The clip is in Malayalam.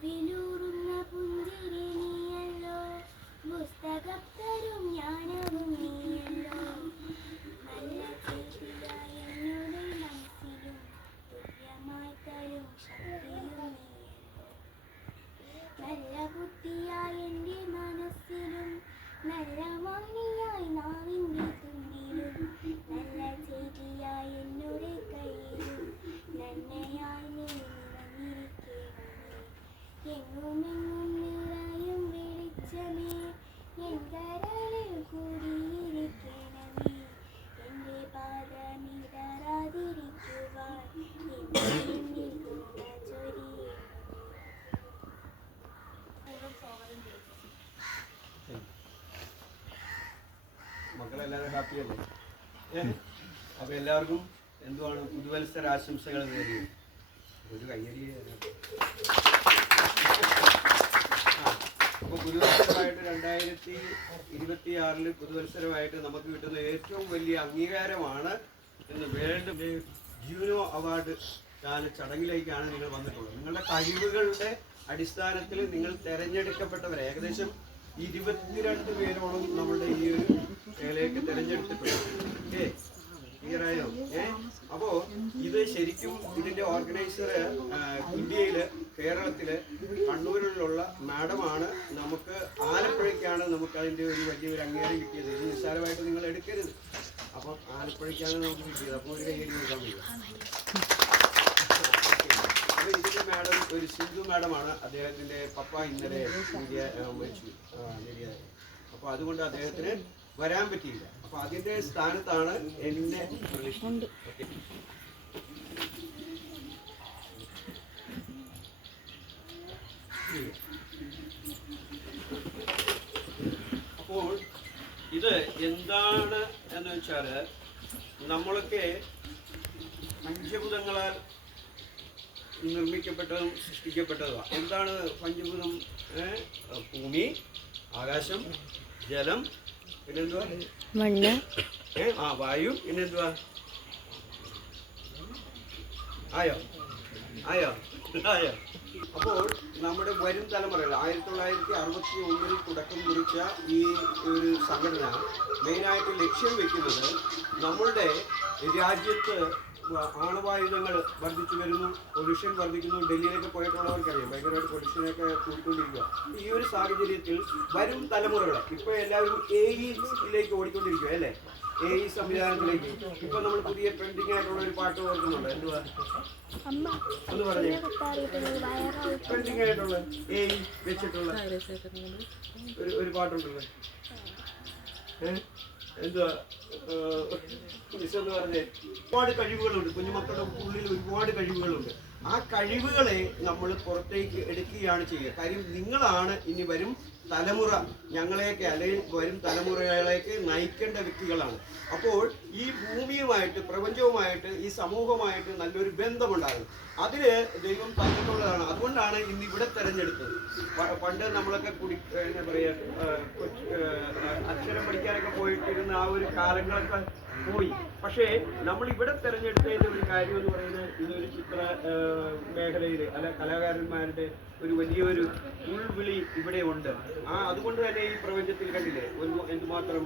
പൂവിലൂറുന്ന പുഞ്ചിരി നീയല്ലോ, പുസ്തകത്തരും ജ്ഞാനവും നീയല്ലോ, നല്ല ചേച്ചിയായ എന്നോട് മനസ്സിലും തുല്യമായി തരും ശക്തിയും നീയല്ലോ, നല്ല ബുദ്ധിയായ എൻ്റെ മനസ്സിലും നല്ല വാണിയായി നാവിൻ്റെ തുമ്പിലും, നല്ല ചേച്ചിയായ എന്നോട് കയ്യിലും നന്മയായി നീ നിറഞ്ഞിരിക്കണമേ, എങ്ങുമെങ്ങും നിറയും വെളിച്ചമേ എൻ കരളിൽ കൂടിയിരിക്കണമേ, എൻ്റെ പാദമിടറാതിരിക്കുവാൻ എന്നിൽ കൃപ ചൊരിയണമേ. മക്കളെല്ലാവരും ഹാപ്പിയല്ലേ? അപ്പൊ എല്ലാവർക്കും എന്തുവാണ് പുതുവത്സര ആശംസകൾ നേടി ഒരു കയ്യടി. അപ്പോൾ പുതുവത്സരമായിട്ട് 2026 പുതുവത്സരമായിട്ട് നമുക്ക് കിട്ടുന്ന ഏറ്റവും വലിയ അംഗീകാരമാണ് ഇന്ന് വേൾഡ് ജൂനോ അവാർഡ് ദാന ചടങ്ങിലേക്കാണ് നിങ്ങൾ വന്നിട്ടുള്ളത്. നിങ്ങളുടെ കഴിവുകളുടെ അടിസ്ഥാനത്തിൽ നിങ്ങൾ തിരഞ്ഞെടുക്കപ്പെട്ടവരെ ഏകദേശം 22 പേരോളം നമ്മളുടെ ഈ ഒരു മേഖലയിലേക്ക് തിരഞ്ഞെടുത്തിട്ടുണ്ട്. ക്ലിയറായോ? അപ്പോ ഇത് ശരിക്കും ഇതിന്റെ ഓർഗനൈസർ ഇന്ത്യയില്, കേരളത്തില്, കണ്ണൂരിലുള്ള മാഡമാണ്. നമുക്ക് ആലപ്പുഴയ്ക്കാണ് നമുക്ക് അതിന്റെ ഒരു വലിയൊരു അംഗീകാരം കിട്ടിയത്. ഇത് നിസ്സാരമായിട്ട് നിങ്ങൾ എടുക്കരുത്. അപ്പം ആലപ്പുഴയ്ക്കാണ് നമുക്ക് കിട്ടിയത്. അപ്പോൾ ഒരു കൈയ്യടി കൊടുക്കാൻ പറ്റും. അപ്പൊ ഇതിന്റെ മാഡം ഒരു സിന്ധു മാഡമാണ്. അദ്ദേഹത്തിന്റെ പപ്പ ഇന്നലെ മരിച്ചു. അപ്പൊ അതുകൊണ്ട് അദ്ദേഹത്തിന് വരാൻ പറ്റിയില്ല. അപ്പൊ അതിന്റെ സ്ഥാനത്താണ് എന്നെ അപ്പോൾ ഇത് എന്താണ് എന്ന് വെച്ചാല് നമ്മളൊക്കെ പഞ്ചഭൂതങ്ങളാൽ നിർമ്മിക്കപ്പെട്ടതും സൃഷ്ടിക്കപ്പെട്ടതുമാണ്. എന്താണ് പഞ്ചഭൂതം? ഭൂമി, ആകാശം, ജലം, പിന്നെന്തുവാ? മണ്ണ്, വായു, പിന്നെന്തുവാ? ആയോ ആയോ ആയോ? അപ്പോൾ നമ്മുടെ വരും തലമുറകൾ 1961 തുടക്കം കുറിച്ച ഈ ഒരു സംഘടന മെയിനായിട്ട് ലക്ഷ്യം വെക്കുന്നത് നമ്മളുടെ രാജ്യത്ത് ആണവായുധങ്ങൾ വർദ്ധിച്ചു വരുന്നു, പൊല്യൂഷൻ വർദ്ധിക്കുന്നു. ഡൽഹിയിലേക്ക് പോയിട്ടുള്ളവർക്കറിയാം, ഭയങ്കരമായിട്ട് പൊല്യൂഷനൊക്കെ കൂടിക്കൊണ്ടിരിക്കുക. ഈ ഒരു സാഹചര്യത്തിൽ വരും തലമുറകൾ ഇപ്പോൾ എല്ലാവരും AI-യിലേക്ക് ഓടിക്കൊണ്ടിരിക്കുക അല്ലേ? AI സംവിധാനത്തിലേക്ക്. ഇപ്പൊ നമ്മൾ പുതിയ ട്രെൻഡിങ് ആയിട്ടുള്ള ഒരു പാട്ട് ഓർക്കുന്നുണ്ട്. എന്തുവാ ഒന്ന് പറഞ്ഞേ? ട്രെൻഡിങ് ആയിട്ടുള്ള AI വെച്ചിട്ടുള്ള ഒരു പാട്ടുണ്ടല്ലോ. എന്തുവാ എന്ന് പറഞ്ഞേ? ഒരുപാട് കഴിവുകളുണ്ട് കുഞ്ഞുമക്കളുടെ ഉള്ളിൽ, ഒരുപാട് കഴിവുകളുണ്ട്. ആ കഴിവുകളെ നമ്മൾ പുറത്തേക്ക് എടുക്കുകയാണ് ചെയ്യുക. കാര്യം നിങ്ങളാണ് ഇനി വരും തലമുറ, ഞങ്ങളെയൊക്കെ അല്ലെങ്കിൽ വരും തലമുറകളേക്ക് നയിക്കേണ്ട വ്യക്തികളാണ്. അപ്പോൾ ഈ ഭൂമിയുമായിട്ട്, പ്രപഞ്ചവുമായിട്ട്, ഈ സമൂഹമായിട്ട് നല്ലൊരു ബന്ധമുണ്ടാകും. അതിന് ദൈവം തന്നിട്ടുള്ളതാണ്. അതുകൊണ്ടാണ് ഇന്ന് ഇവിടെ തിരഞ്ഞെടുത്തത്. പണ്ട് നമ്മളൊക്കെ എന്താ പറയുക, അക്ഷരം പഠിക്കാനൊക്കെ പോയിട്ടിരുന്ന ആ ഒരു കാലങ്ങളൊക്കെ പോയി. പക്ഷേ നമ്മൾ ഇവിടെ തിരഞ്ഞെടുത്തതിൻ്റെ ഒരു കാര്യം എന്ന് പറയുന്നത് ഇതൊരു ചിത്ര മേഖലയിൽ അല്ല കലാകാരന്മാരുടെ ഒരു വലിയൊരു ഉൾവിളി ഇവിടെ ഉണ്ട്. അതുകൊണ്ട് തന്നെ ഈ പ്രപഞ്ചത്തിൽ കണ്ടില്ലേ എന്തുമാത്രം